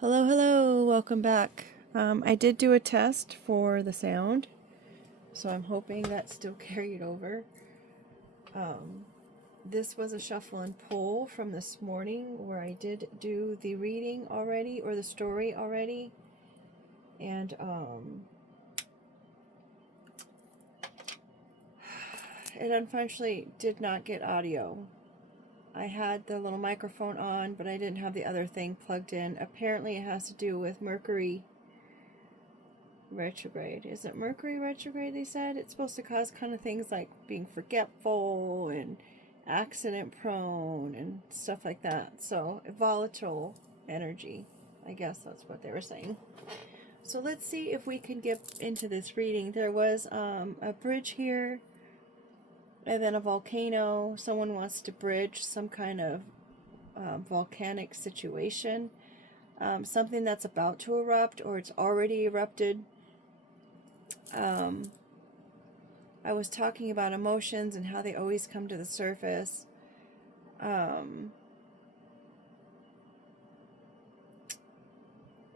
Hello, hello, welcome back. I did do a test for the sound, so I'm hoping that still carried over. This was a shuffle and pull from this morning where I did do the reading already, or the story already, and it unfortunately did not get audio. I had the little microphone on, but I didn't have the other thing plugged in. Apparently it has to do with Mercury retrograde. Is it Mercury retrograde, they said? It's supposed to cause kind of things like being forgetful and accident prone and stuff like that. So, volatile energy. I guess that's what they were saying. So let's see if we can get into this reading. There was a bridge here, and then a volcano. Someone wants to bridge some kind of volcanic situation. Something that's about to erupt, or it's already erupted. I was talking about emotions and how they always come to the surface.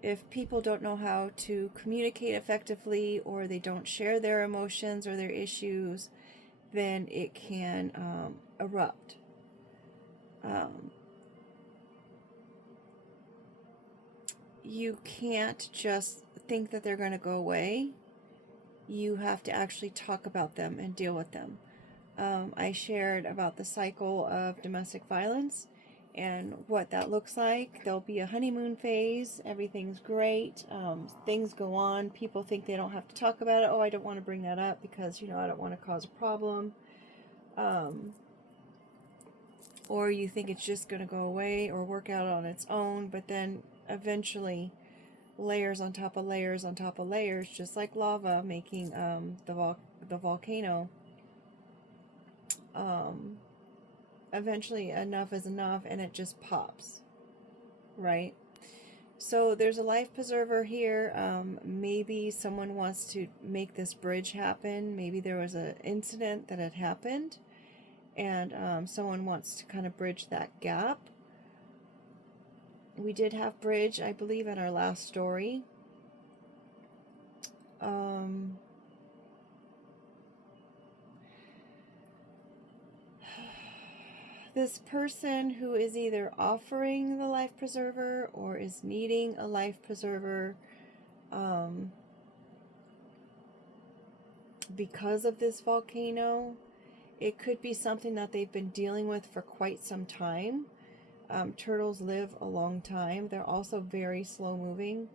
If people don't know how to communicate effectively, or they don't share their emotions or their issues, then it can erupt. You can't just think that they're going to go away. You have to actually talk about them and deal with them. I shared about the cycle of domestic violence and what that looks like. There'll be a honeymoon phase. Everything's great. Things go on. People think they don't have to talk about it. Oh, I don't want to bring that up because, I don't want to cause a problem. Or you think it's just going to go away or work out on its own, but then eventually layers on top of layers on top of layers, just like lava making the volcano. Eventually enough is enough and it just pops, right? So there's a life preserver here. Maybe someone wants to make this bridge happen. Maybe there was an incident that had happened, and someone wants to kind of bridge that gap. We did have bridge, I believe, in our last story. This person who is either offering the life preserver or is needing a life preserver because of this volcano. It could be something that they've been dealing with for quite some time. Turtles live a long time. They're also very slow moving.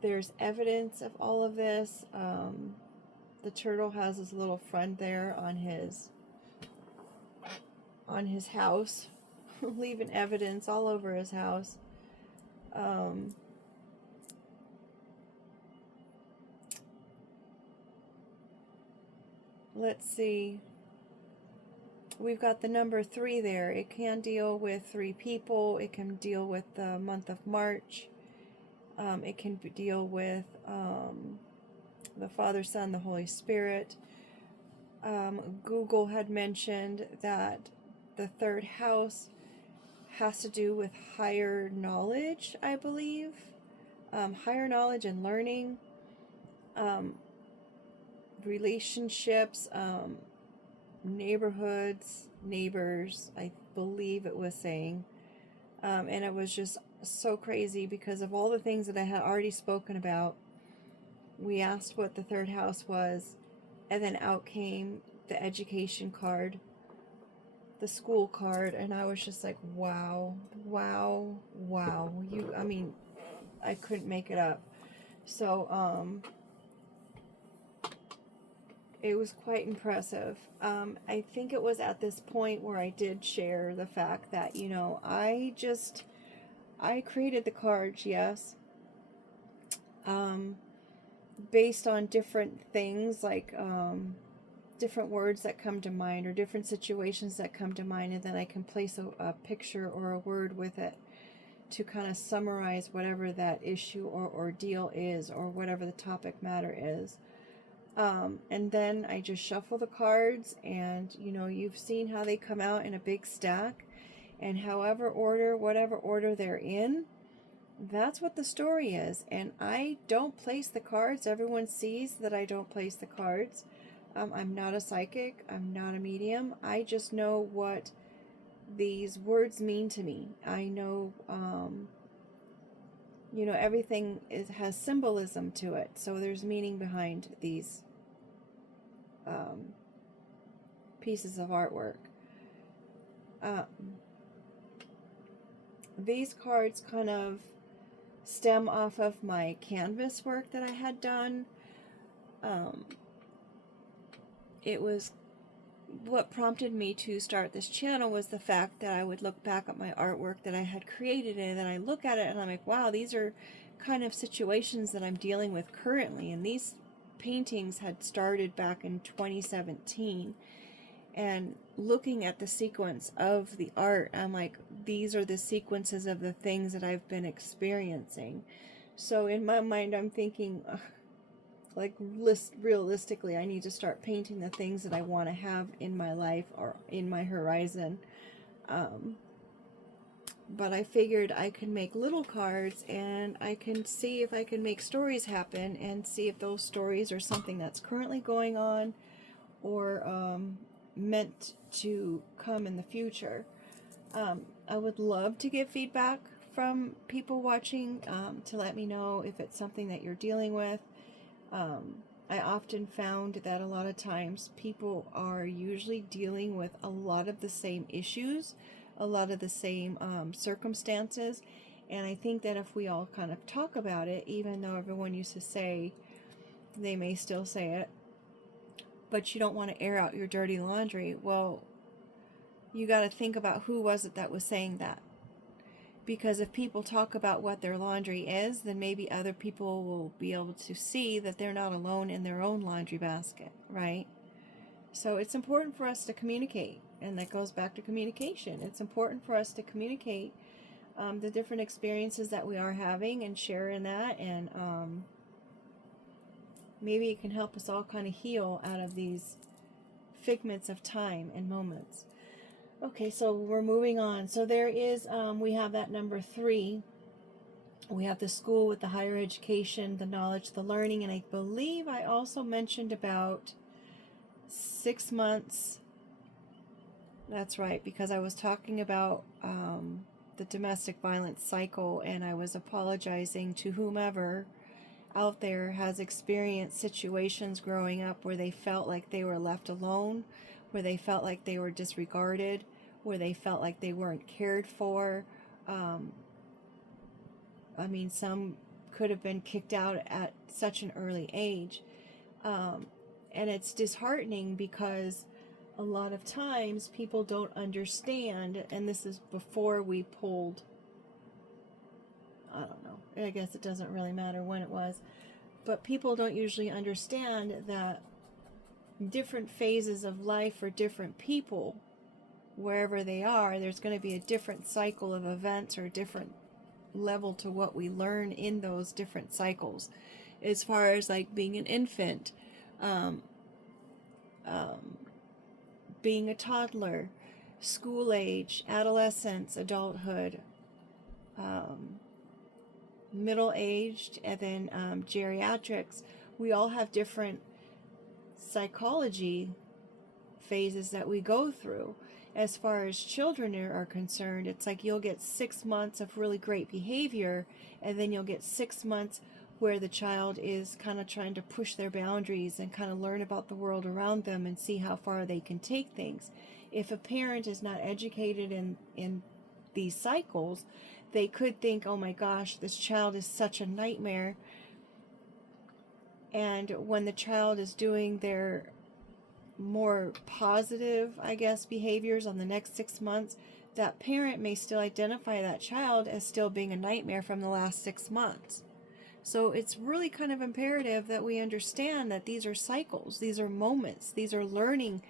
There's evidence of all of this. The turtle has his little friend there on his house, leaving evidence all over his house. Let's see. We've got the number 3 there. It can deal with 3 people. It can deal with the month of March. It can deal with the Father, Son, the Holy Spirit. Google had mentioned that the 3rd house has to do with higher knowledge, I believe. Higher knowledge and learning. Relationships, neighborhoods, neighbors, I believe it was saying. And it was just so crazy because of all the things that I had already spoken about. We asked what the 3rd house was, and then out came the education card, the school card, and I was just like, wow, wow, wow. I couldn't make it up. So, it was quite impressive. I think it was at this point where I did share the fact that, I created the cards, yes, based on different things, like different words that come to mind or different situations that come to mind, and then I can place a picture or a word with it to kind of summarize whatever that issue or ordeal is, or whatever the topic matter is. And then I just shuffle the cards, and you've seen how they come out in a big stack, and whatever order they're in, that's what the story is. And I don't place the cards. Everyone sees that I don't place the cards. I'm not a psychic. I'm not a medium. I just know what these words mean to me. I know, everything has symbolism to it. So there's meaning behind these pieces of artwork. These cards kind of stem off of my canvas work that I had done. It was what prompted me to start this channel was the fact that I would look back at my artwork that I had created, and then I look at it and I'm like, wow, these are kind of situations that I'm dealing with currently. And these paintings had started back in 2017. And looking at the sequence of the art, I'm like, these are the sequences of the things that I've been experiencing. So in my mind, I'm thinking, realistically, I need to start painting the things that I want to have in my life or in my horizon. But I figured I could make little cards, and I can see if I can make stories happen, and see if those stories are something that's currently going on, or meant to come in the future. I would love to get feedback from people watching, to let me know if it's something that you're dealing with. I often found that a lot of times people are usually dealing with a lot of the same issues, a lot of the same circumstances, and I think that if we all kind of talk about it, even though everyone used to say, they may still say it, but you don't want to air out your dirty laundry. Well, you got to think about who was it that was saying that. Because if people talk about what their laundry is, then maybe other people will be able to see that they're not alone in their own laundry basket, right? So it's important for us to communicate, and that goes back to communication. It's important for us to communicate the different experiences that we are having and share in that, and maybe it can help us all kind of heal out of these figments of time and moments. Okay, so we're moving on. So there is, we have that number 3. We have the school with the higher education, the knowledge, the learning, and I believe I also mentioned about 6 months. That's right, because I was talking about the domestic violence cycle, and I was apologizing to whomever out there has experienced situations growing up where they felt like they were left alone, where they felt like they were disregarded, where they felt like they weren't cared for. Some could have been kicked out at such an early age. And it's disheartening because a lot of times people don't understand, and this is before we pulled, I don't know, I guess it doesn't really matter when it was, but people don't usually understand that different phases of life for different people, wherever they are, there's going to be a different cycle of events or a different level to what we learn in those different cycles. As far as like being an infant, being a toddler, school age, adolescence, adulthood, middle-aged, and then geriatrics, we all have different psychology phases that we go through. As far as children are concerned, it's like you'll get 6 months of really great behavior, and then you'll get 6 months where the child is kind of trying to push their boundaries and kind of learn about the world around them and see how far they can take things. If a parent is not educated in these cycles, they could think, oh my gosh, this child is such a nightmare. And when the child is doing their more positive, I guess, behaviors on the next 6 months, that parent may still identify that child as still being a nightmare from the last 6 months. So it's really kind of imperative that we understand that these are cycles, these are moments, these are learning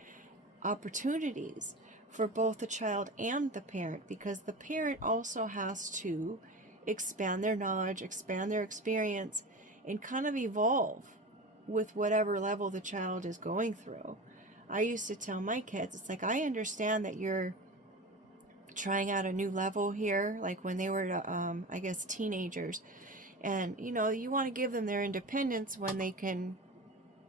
opportunities for both the child and the parent, because the parent also has to expand their knowledge, expand their experience, and kind of evolve with whatever level the child is going through. I used to tell my kids, it's like, I understand that you're trying out a new level here, like when they were, I guess, teenagers. And, you know, you want to give them their independence when they can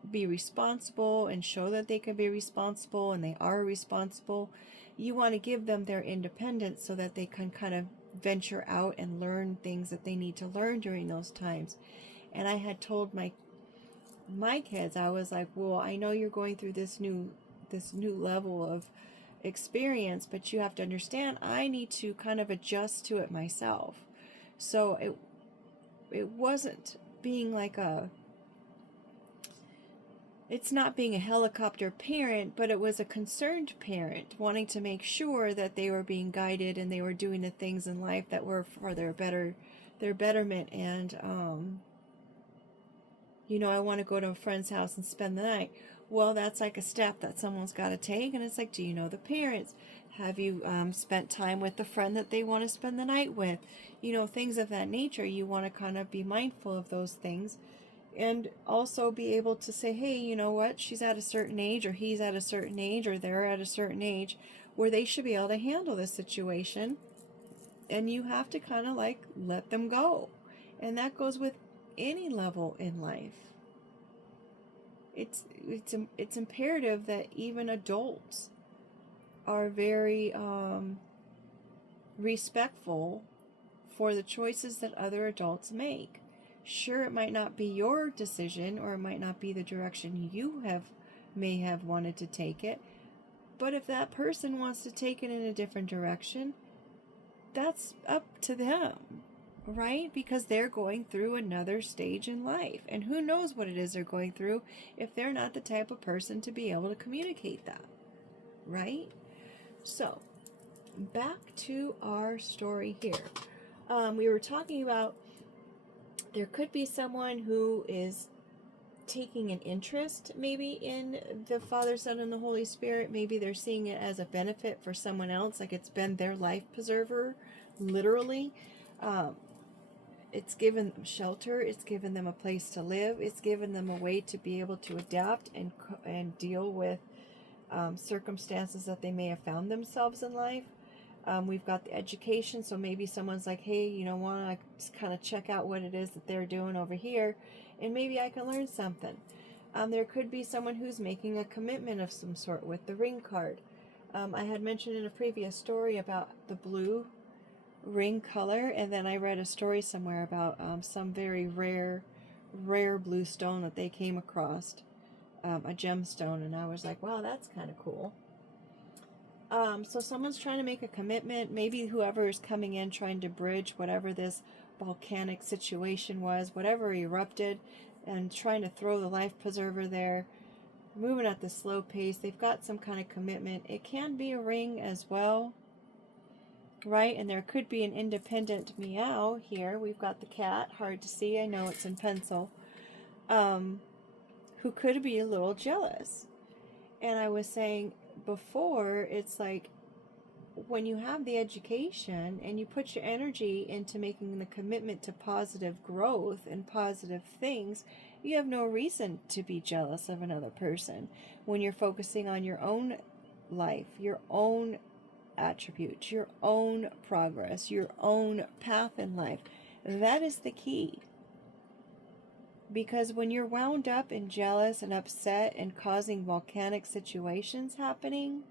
be responsible and show that they can be responsible and they are responsible. You want to give them their independence so that they can kind of venture out and learn things that they need to learn during those times. And I had told my kids, I was like, well, I know you're going through this new level of experience, but you have to understand I need to kind of adjust to it myself. So it wasn't being like it's not being a helicopter parent, but it was a concerned parent wanting to make sure that they were being guided and they were doing the things in life that were for their betterment. And you know, I want to go to a friend's house and spend the night. Well, that's like a step that someone's got to take. And it's like, do you know the parents? Have you spent time with the friend that they want to spend the night with? You know, things of that nature. You want to kind of be mindful of those things. And also be able to say, hey, you know what? She's at a certain age, or he's at a certain age, or they're at a certain age where they should be able to handle this situation. And you have to kind of like let them go. And that goes with any level in life. It's imperative that even adults are very respectful for the choices that other adults make. Sure, it might not be your decision, or it might not be the direction you may have wanted to take it, but if that person wants to take it in a different direction, that's up to them, right? Because they're going through another stage in life, and who knows what it is they're going through if they're not the type of person to be able to communicate that, right? So back to our story here. We were talking about there could be someone who is taking an interest maybe in the Father, Son, and the Holy Spirit. Maybe they're seeing it as a benefit for someone else, like it's been their life preserver, literally. It's given them shelter. It's given them a place to live. It's given them a way to be able to adapt and deal with circumstances that they may have found themselves in life. We've got the education, so maybe someone's like, hey, you know, want to just kind of check out what it is that they're doing over here, and maybe I can learn something. There could be someone who's making a commitment of some sort with the ring card. I had mentioned in a previous story about the blue ring color, and then I read a story somewhere about some very rare blue stone that they came across, a gemstone, and I was like, wow, that's kind of cool. So someone's trying to make a commitment. Maybe whoever is coming in trying to bridge whatever this volcanic situation was, whatever erupted, and trying to throw the life preserver there, moving at the slow pace. They've got some kind of commitment. It can be a ring as well, right? And there could be an independent meow here. We've got the cat, hard to see. I know it's in pencil, who could be a little jealous. And I was saying before, it's like when you have the education and you put your energy into making the commitment to positive growth and positive things, you have no reason to be jealous of another person when you're focusing on your own life, your own attributes, your own progress, your own path in life. That is the key. Because when you're wound up and jealous and upset and causing volcanic situations happening,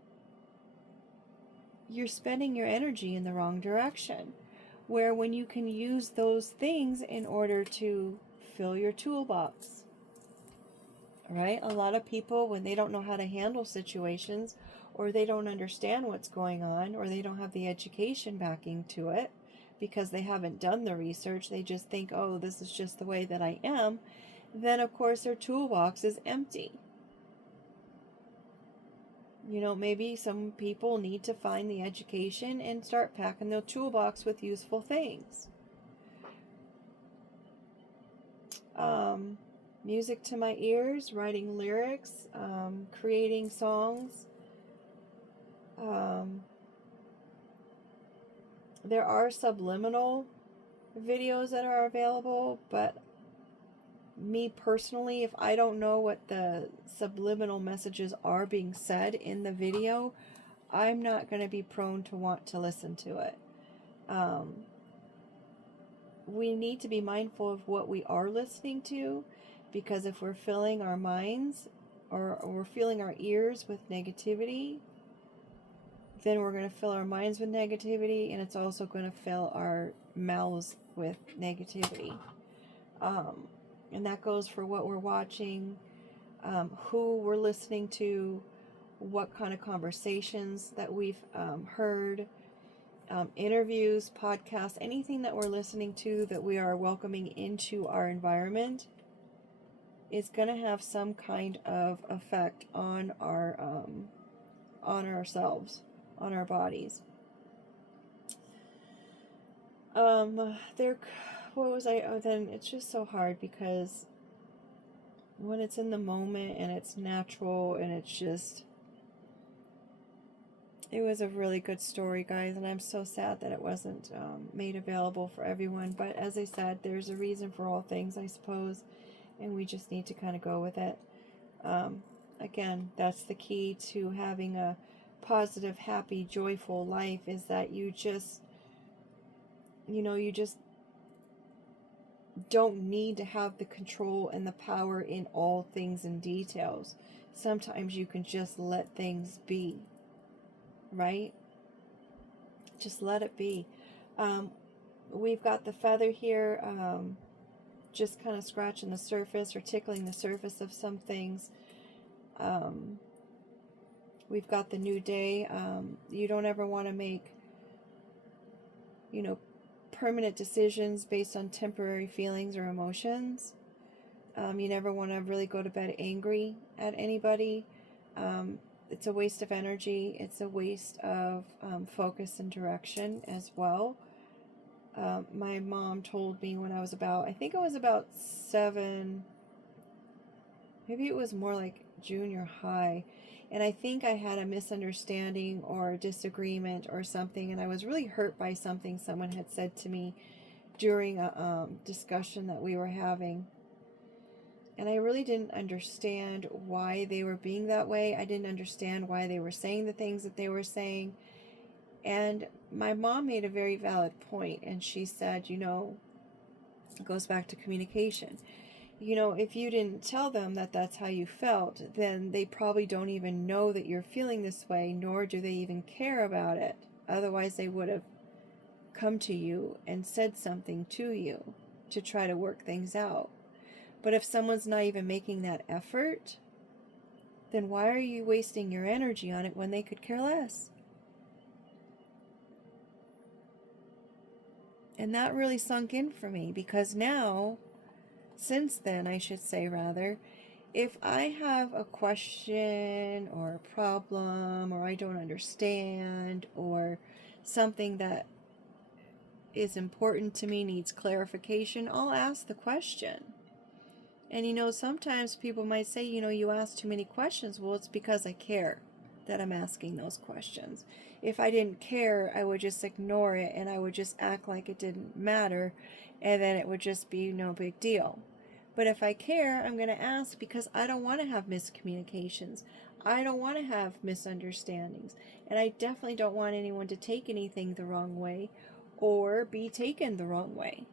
you're spending your energy in the wrong direction. Where when you can use those things in order to fill your toolbox, right? A lot of people, when they don't know how to handle situations, or they don't understand what's going on, or they don't have the education backing to it, because they haven't done the research, they just think, oh, this is just the way that I am, then of course their toolbox is empty. You know, maybe some people need to find the education and start packing their toolbox with useful things. Music to my ears, writing lyrics, creating songs. There are subliminal videos that are available, but me personally, if I don't know what the subliminal messages are being said in the video, I'm not going to be prone to want to listen to it. We need to be mindful of what we are listening to, because if we're filling our minds or we're filling our ears with negativity, then we're going to fill our minds with negativity, and it's also going to fill our mouths with negativity. And that goes for what we're watching, who we're listening to, what kind of conversations that we've heard, interviews, podcasts, anything that we're listening to that we are welcoming into our environment is going to have some kind of effect on our on ourselves, on our bodies. What was I? Oh, then it's just so hard, because when it's in the moment and it's natural and it's just, it was a really good story, guys, and I'm so sad that it wasn't made available for everyone. But as I said, there's a reason for all things, I suppose, and we just need to kind of go with it. Again, that's the key to having a positive, happy, joyful life, is that you just, you just don't need to have the control and the power in all things and details. Sometimes you can just let things be, right? Just let it be. We've got the feather here, just kind of scratching the surface or tickling the surface of some things. We've got the new day. You don't ever want to make, permanent decisions based on temporary feelings or emotions. You never want to really go to bed angry at anybody. It's a waste of energy. It's a waste of focus and direction as well. My mom told me when I was I think it was about 7, maybe it was more like junior high, and I think I had a misunderstanding or a disagreement or something, and I was really hurt by something someone had said to me during a discussion that we were having. And I really didn't understand why they were being that way. I didn't understand why they were saying the things that they were saying. And my mom made a very valid point, and she said, it goes back to communication. If you didn't tell them that that's how you felt, then they probably don't even know that you're feeling this way, nor do they even care about it. Otherwise, they would have come to you and said something to you to try to work things out. But if someone's not even making that effort, then why are you wasting your energy on it when they could care less? And that really sunk in for me, because now, since then, I should say rather, if I have a question or a problem, or I don't understand, or something that is important to me needs clarification, I'll ask the question. And sometimes people might say, you ask too many questions. Well, it's because I care that I'm asking those questions. If I didn't care, I would just ignore it, and I would just act like it didn't matter, and then it would just be no big deal. But if I care, I'm going to ask, because I don't want to have miscommunications. I don't want to have misunderstandings. And I definitely don't want anyone to take anything the wrong way or be taken the wrong way.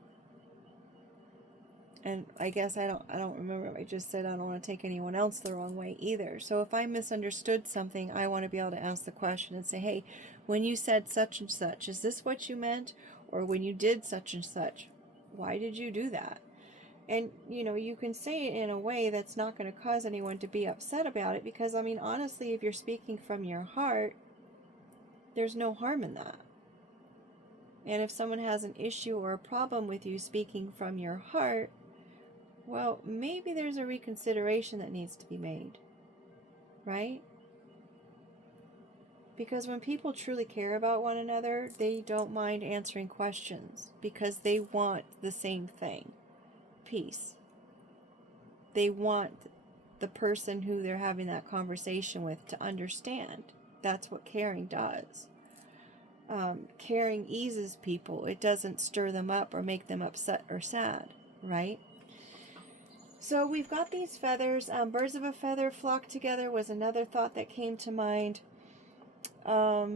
And I guess I don't remember if I just said I don't want to take anyone else the wrong way either. So if I misunderstood something, I want to be able to ask the question and say, hey, when you said such and such, is this what you meant? Or when you did such and such, why did you do that? And, you can say it in a way that's not going to cause anyone to be upset about it, because, honestly, if you're speaking from your heart, there's no harm in that. And if someone has an issue or a problem with you speaking from your heart, well, maybe there's a reconsideration that needs to be made, right? Because when people truly care about one another, they don't mind answering questions, because they want the same thing. Peace. They want the person who they're having that conversation with to understand. That's what caring does. Caring eases people. It doesn't stir them up or make them upset or sad, right? So we've got these feathers. Birds of a feather flock together was another thought that came to mind. There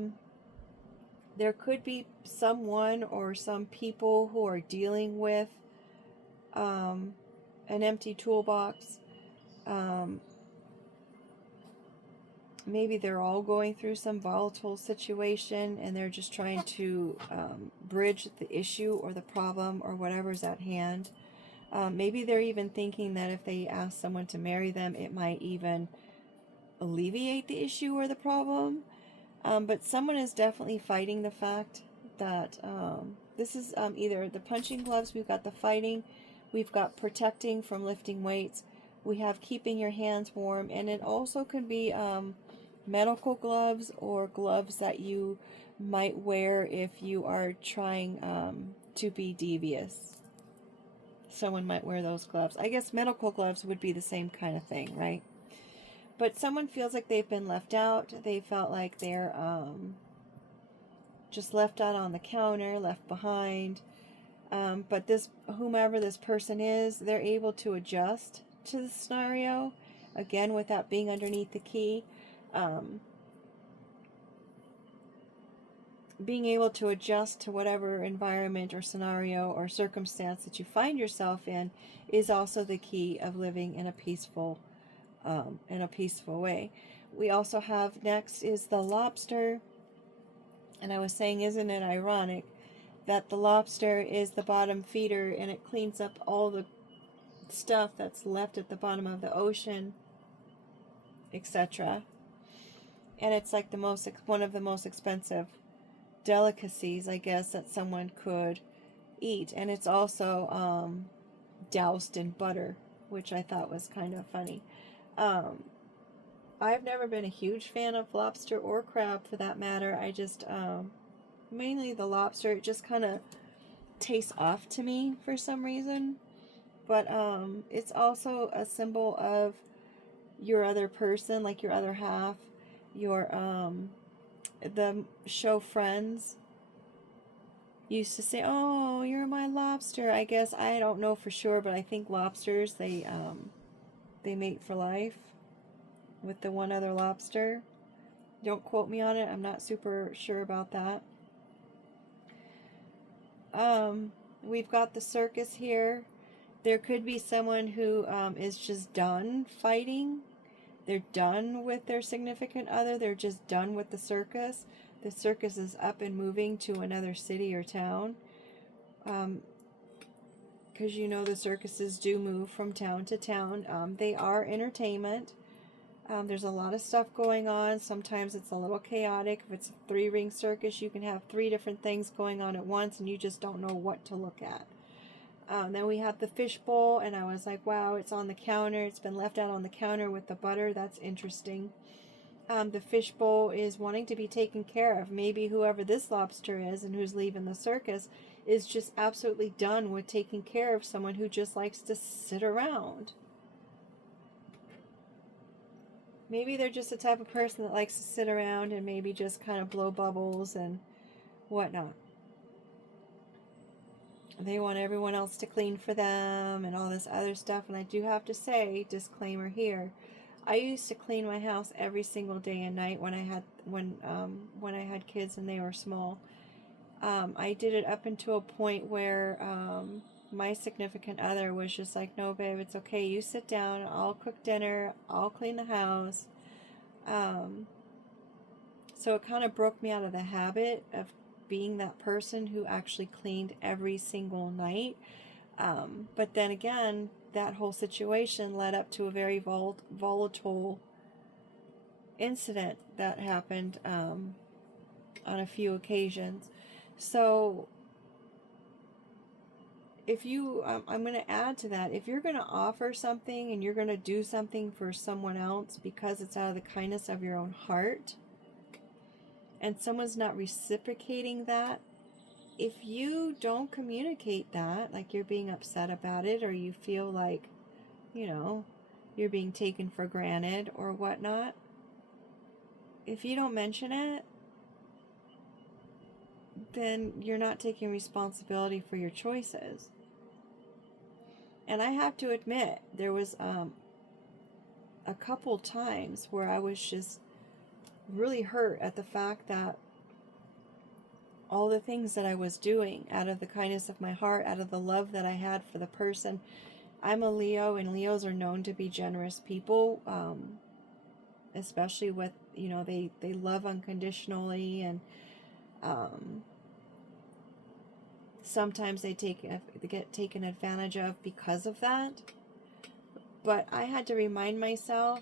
could be someone or some people who are dealing with an empty toolbox. Maybe they're all going through some volatile situation and they're just trying to bridge the issue or the problem or whatever's at hand. Maybe they're even thinking that if they ask someone to marry them, it might even alleviate the issue or the problem. But someone is definitely fighting the fact that this is either the punching gloves, we've got the fighting, we've got protecting from lifting weights, we have keeping your hands warm, and it also can be medical gloves or gloves that you might wear if you are trying to be devious. Someone might wear those gloves. I guess medical gloves would be the same kind of thing, right? But someone feels like they've been left out. They felt like they're just left out on the counter, left behind. But this, whomever this person is, they're able to adjust to the scenario. Again, without being underneath the key. Being able to adjust to whatever environment or scenario or circumstance that you find yourself in is also the key of living in a peaceful way. We also have next is the lobster, and I was saying, isn't it ironic that the lobster is the bottom feeder and it cleans up all the stuff that's left at the bottom of the ocean, etc. And it's like one of the most expensive delicacies, I guess, that someone could eat. And it's also doused in butter, which I thought was kind of funny. I've never been a huge fan of lobster or crab for that matter. I just, mainly the lobster, it just kind of tastes off to me for some reason. But it's also a symbol of your other person, like your other half, your, the show Friends used to say, "Oh, you're my lobster." I guess, I don't know for sure, but I think lobsters, they mate for life with the one other lobster. Don't quote me on it. I'm not super sure about that. We've got the circus here. There could be someone who is just done fighting. They're done with their significant other. They're just done with the circus. The circus is up and moving to another city or town. Because you know the circuses do move from town to town. They are entertainment. There's a lot of stuff going on. Sometimes it's a little chaotic. If it's a 3-ring circus, you can have 3 different things going on at once and you just don't know what to look at. Then we have the fishbowl, and I was like, wow, it's on the counter. It's been left out on the counter with the butter. That's interesting. The fishbowl is wanting to be taken care of. Maybe whoever this lobster is and who's leaving the circus is just absolutely done with taking care of someone who just likes to sit around. Maybe they're just the type of person that likes to sit around and maybe just kind of blow bubbles and whatnot. They want everyone else to clean for them and all this other stuff. And I do have to say, disclaimer here, I used to clean my house every single day and night when I had kids and they were small. I did it up until a point where my significant other was just like, "No, babe, it's okay. You sit down. I'll cook dinner. I'll clean the house." So it kind of broke me out of the habit of being that person who actually cleaned every single night. But then again, that whole situation led up to a very volatile incident that happened on a few occasions. So if you, I'm going to add to that, if you're going to offer something and you're going to do something for someone else because it's out of the kindness of your own heart, and someone's not reciprocating that, if you don't communicate that, like you're being upset about it, or you feel like, you're being taken for granted or whatnot, if you don't mention it, then you're not taking responsibility for your choices. And I have to admit, there was a couple times where I was just really hurt at the fact that all the things that I was doing out of the kindness of my heart, out of the love that I had for the person. I'm a Leo, and Leos are known to be generous people, especially with, they love unconditionally, and sometimes they get taken advantage of because of that. But I had to remind myself,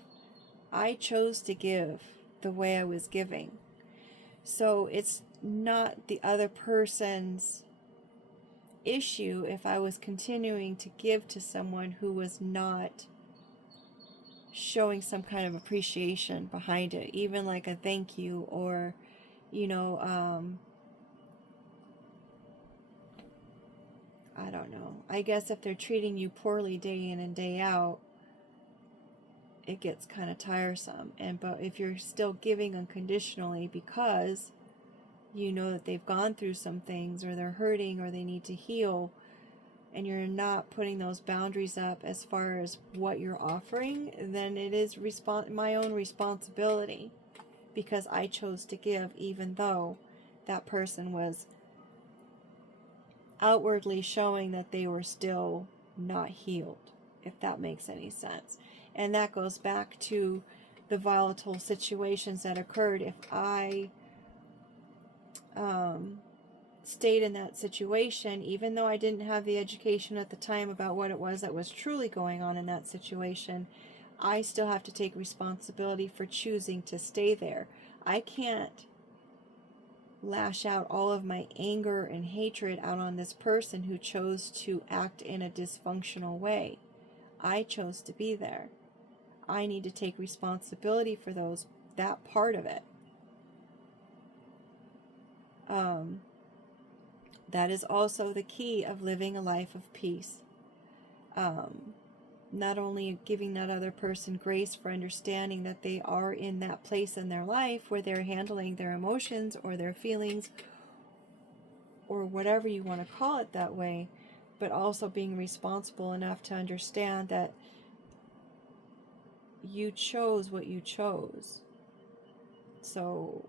I chose to give the way I was giving. So it's not the other person's issue if I was continuing to give to someone who was not showing some kind of appreciation behind it, even like a thank you, or I don't know, I guess if they're treating you poorly day in and day out, it gets kind of tiresome. But if you're still giving unconditionally because you know that they've gone through some things, or they're hurting, or they need to heal, and you're not putting those boundaries up as far as what you're offering, then it is my own responsibility, because I chose to give, even though that person was outwardly showing that they were still not healed, if that makes any sense. And that goes back to the volatile situations that occurred. If I stayed in that situation, even though I didn't have the education at the time about what it was that was truly going on in that situation, I still have to take responsibility for choosing to stay there. I can't lash out all of my anger and hatred out on this person who chose to act in a dysfunctional way. I chose to be there. I need to take responsibility for that part of it. That is also the key of living a life of peace. Not only giving that other person grace for understanding that they are in that place in their life where they're handling their emotions or their feelings, or whatever you want to call it that way, but also being responsible enough to understand that you chose what you chose. So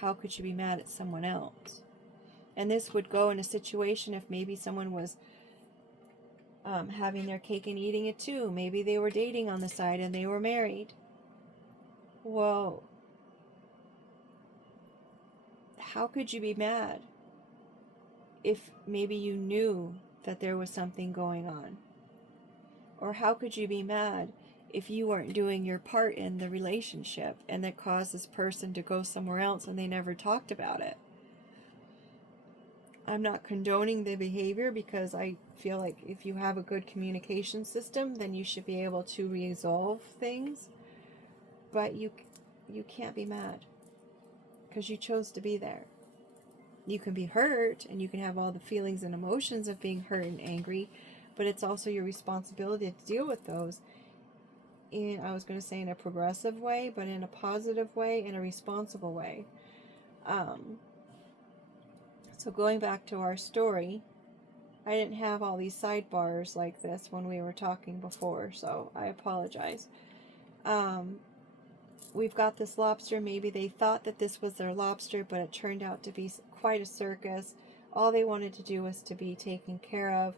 how could you be mad at someone else? And this would go in a situation if maybe someone was having their cake and eating it too. Maybe they were dating on the side and they were married. Well, how could you be mad if maybe you knew that there was something going on? Or how could you be mad if you weren't doing your part in the relationship and that caused this person to go somewhere else and they never talked about it? I'm not condoning the behavior, because I feel like if you have a good communication system, then you should be able to resolve things. But you can't be mad because you chose to be there. You can be hurt and you can have all the feelings and emotions of being hurt and angry, but it's also your responsibility to deal with those I was going to say in a progressive way, but in a positive way, in a responsible way. So going back to our story, I didn't have all these sidebars like this when we were talking before, so I apologize. We've got this lobster. Maybe they thought that this was their lobster, but it turned out to be quite a circus. All they wanted to do was to be taken care of.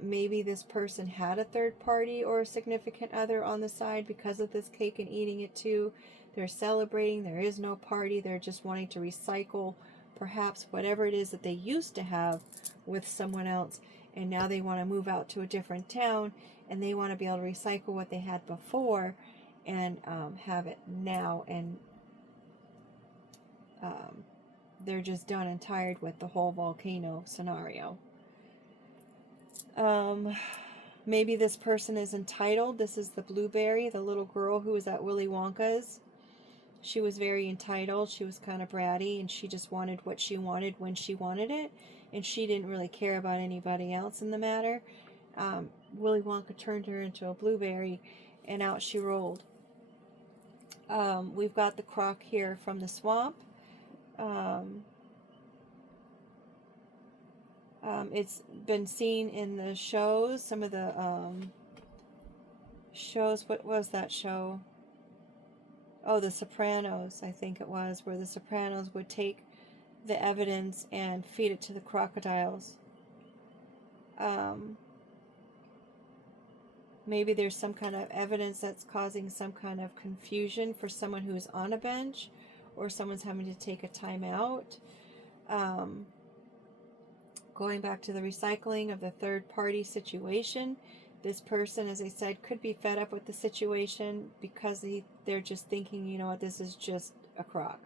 Maybe this person had a third party or a significant other on the side because of this cake and eating it too. They're celebrating. There is no party. They're just wanting to recycle perhaps whatever it is that they used to have with someone else, and now they want to move out to a different town and they want to be able to recycle what they had before and have it now, and they're just done and tired with the whole volcano scenario. Maybe this person is entitled. This is the blueberry, the little girl who was at Willy Wonka's. She was very entitled. She was kind of bratty, and she just wanted what she wanted when she wanted it, and she didn't really care about anybody else in the matter. Willy Wonka turned her into a blueberry, and out she rolled. We've got the croc here from the swamp. It's been seen in the shows, some of the shows. What was that show? Oh, The Sopranos, I think it was, where the Sopranos would take the evidence and feed it to the crocodiles. Maybe there's some kind of evidence that's causing some kind of confusion for someone who's on a bench, or someone's having to take a time out. Going back to the recycling of the third party situation, this person, as I said, could be fed up with the situation because they're just thinking, you know what, this is just a crock.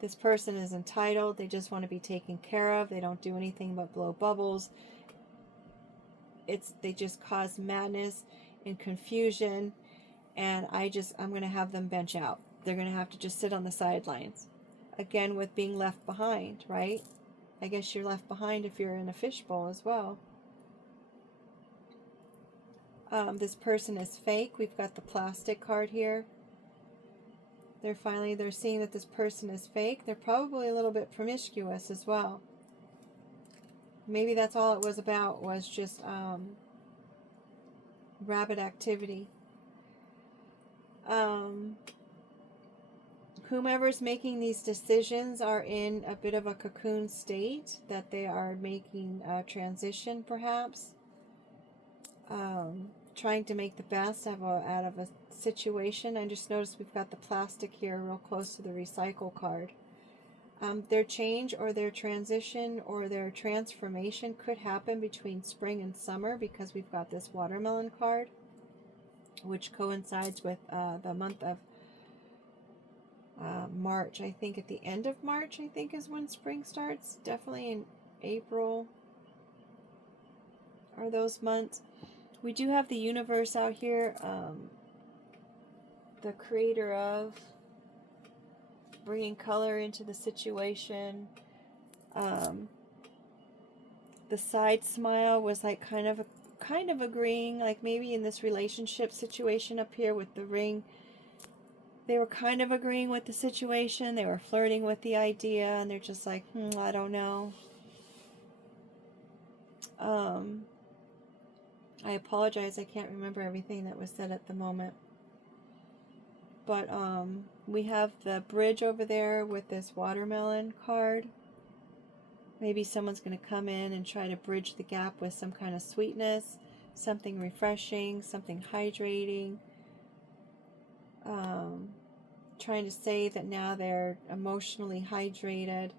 This person is entitled. They just want to be taken care of. They don't do anything but blow bubbles. They just cause madness and confusion, and I'm going to have them bench out. They're going to have to just sit on the sidelines. Again, with being left behind, right? I guess you're left behind if you're in a fishbowl as well. This person is fake. We've got the plastic card here. They're seeing that this person is fake. They're probably a little bit promiscuous as well. Maybe that's all it was about, was just rabid activity. Whomever's making these decisions are in a bit of a cocoon state, that they are making a transition perhaps. Trying to make the best out of a situation. I just noticed we've got the plastic here real close to the recycle card. Their change or their transition or their transformation could happen between spring and summer, because we've got this watermelon card, which coincides with the month of March. I think at the end of March, I think, is when spring starts. Definitely in April are those months. We do have the universe out here, the creator of bringing color into the situation. The side smile was like kind of agreeing, like maybe in this relationship situation up here with the ring, they were kind of agreeing with the situation. They were flirting with the idea, and they're just like, I don't know. I apologize, I can't remember everything that was said at the moment. But we have the bridge over there with this watermelon card. Maybe someone's going to come in and try to bridge the gap with some kind of sweetness, something refreshing, something hydrating. Trying to say that now they're emotionally hydrated.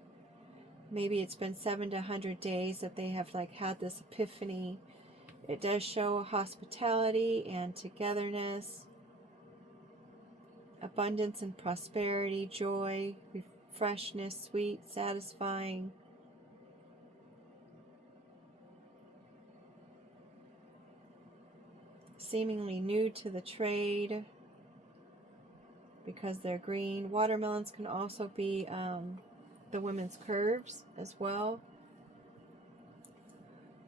Maybe it's been 7 to 100 days that they have like had this epiphany. It does show hospitality and togetherness, abundance and prosperity, joy, freshness, sweet, satisfying. Seemingly new to the trade because they're green. Watermelons can also be the women's curves as well.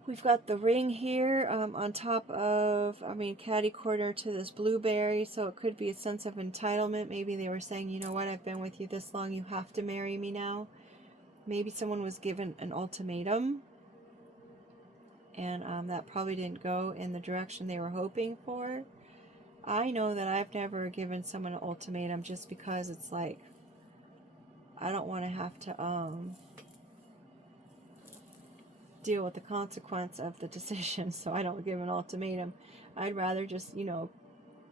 We've got the ring here on top of, catty corner to this blueberry, so it could be a sense of entitlement. Maybe they were saying, you know what, I've been with you this long, you have to marry me now. Maybe someone was given an ultimatum, and that probably didn't go in the direction they were hoping for. I know that I've never given someone an ultimatum, just because it's like, I don't want to have to deal with the consequence of the decision, so I don't give an ultimatum. I'd rather just,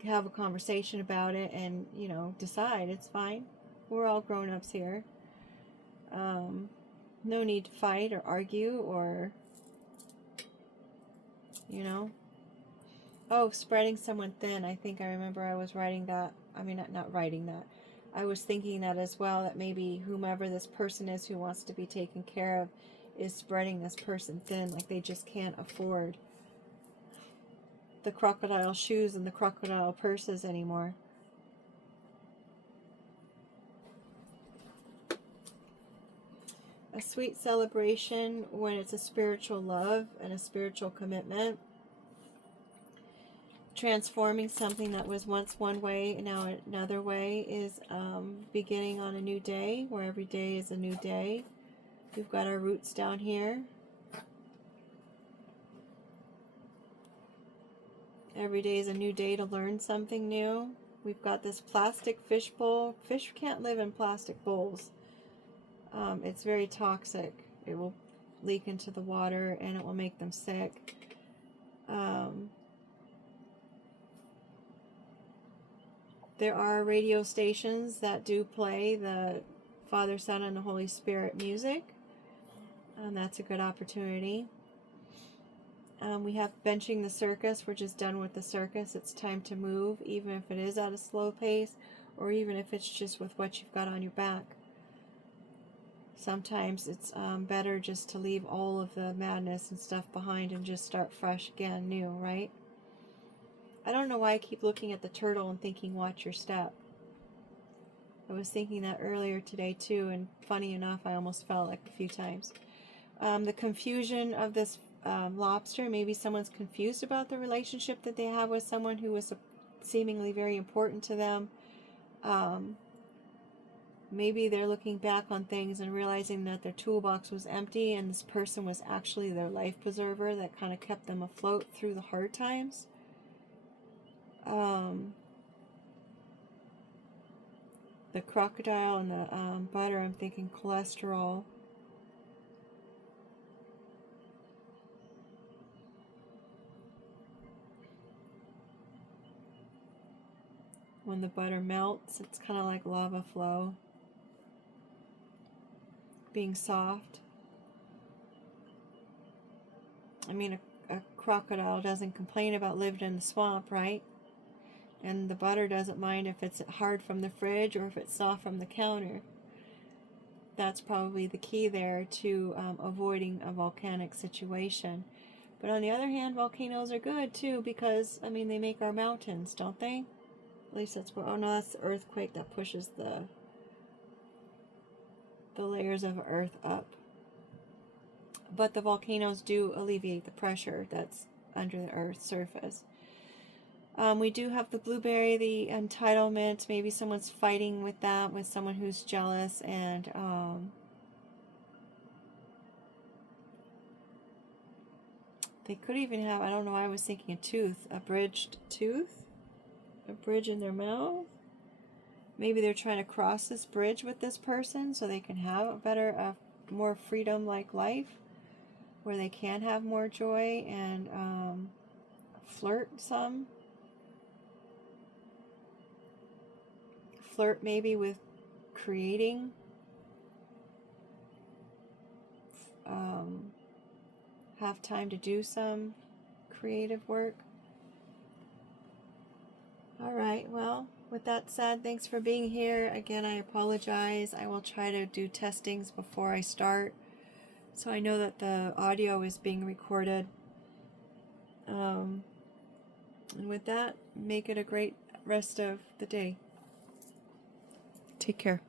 have a conversation about it and, decide. It's fine. We're all grown-ups here. No need to fight or argue or, Oh, spreading someone thin. I think I remember I was writing that. Not writing that. I was thinking that as well, that maybe whomever this person is who wants to be taken care of is spreading this person thin, like they just can't afford the crocodile shoes and the crocodile purses anymore. A sweet celebration when it's a spiritual love and a spiritual commitment. Transforming something that was once one way and now another way is beginning on a new day, where every day is a new day. We've got our roots down here. Every day is a new day to learn something new. We've got this plastic fish bowl. Fish can't live in plastic bowls. It's very toxic. It will leak into the water and it will make them sick. There are radio stations that do play the Father, Son, and the Holy Spirit music. That's a good opportunity. We have benching the circus. We're just done with the circus. It's time to move, even if it is at a slow pace, or even if it's just with what you've got on your back. Sometimes it's better just to leave all of the madness and stuff behind and just start fresh again, new, right? I don't know why I keep looking at the turtle and thinking, watch your step. I was thinking that earlier today too, and funny enough, I almost fell like a few times. The confusion of this lobster, maybe someone's confused about the relationship that they have with someone who was seemingly very important to them. Maybe they're looking back on things and realizing that their toolbox was empty and this person was actually their life preserver that kind of kept them afloat through the hard times. The crocodile and the butter, I'm thinking cholesterol. When the butter melts, it's kind of like lava flow. Being soft. I mean, a crocodile doesn't complain about living in the swamp, right? And the butter doesn't mind if it's hard from the fridge or if it's soft from the counter. That's probably the key there to avoiding a volcanic situation. But on the other hand, volcanoes are good too because, I mean, they make our mountains, don't they? At least that's what, oh no, that's the earthquake that pushes the layers of earth up. But the volcanoes do alleviate the pressure that's under the earth's surface. We do have the blueberry, the entitlement. Maybe someone's fighting with that, with someone who's jealous, and they could even have, I don't know why I was thinking a tooth, a bridged tooth, a bridge in their mouth. Maybe they're trying to cross this bridge with this person so they can have a better, more freedom-like life, where they can have more joy and flirt some. Flirt maybe with creating. Have time to do some creative work. All right, well, with that said, thanks for being here. Again, I apologize. I will try to do testings before I start, so I know that the audio is being recorded. And with that, make it a great rest of the day. Take care.